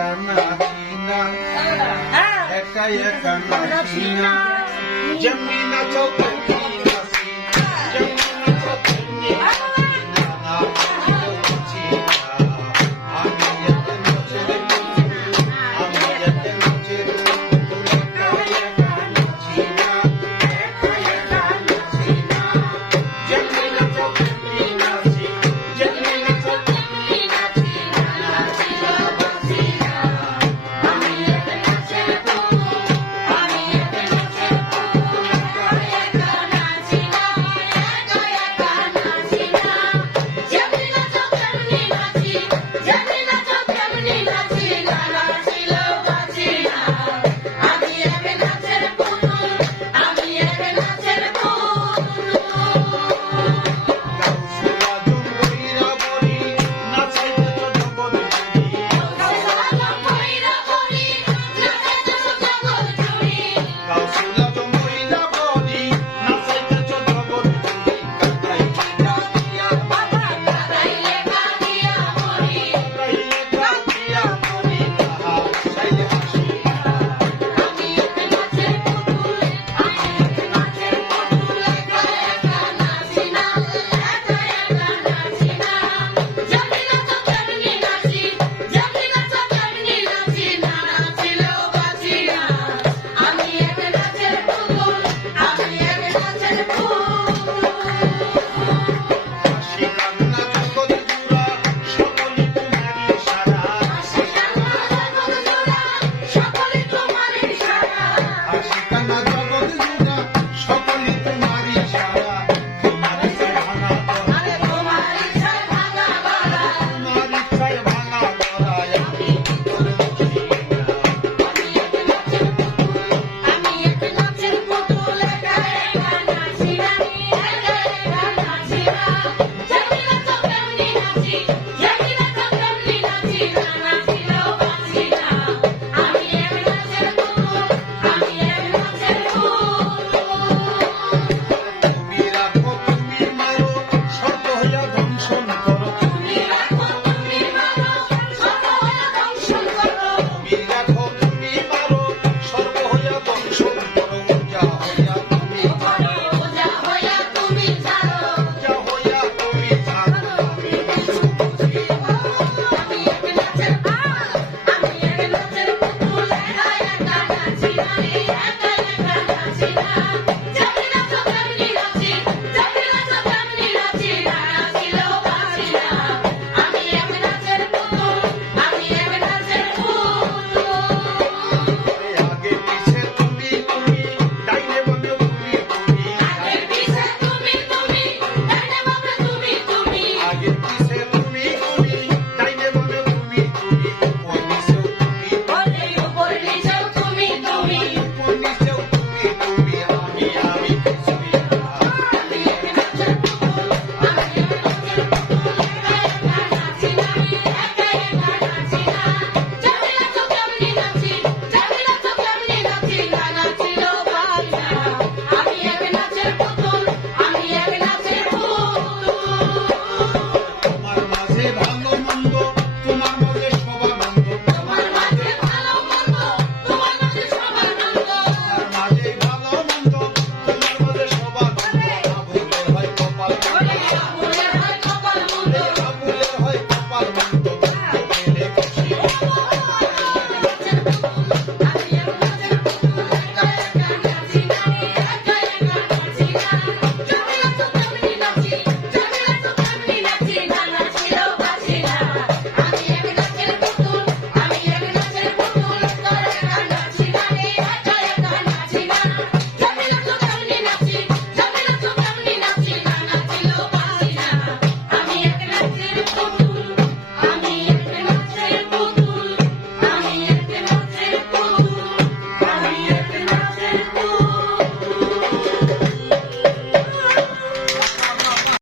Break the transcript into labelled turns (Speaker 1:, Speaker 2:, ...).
Speaker 1: Jamina, Jamina, Jamina, Jamina,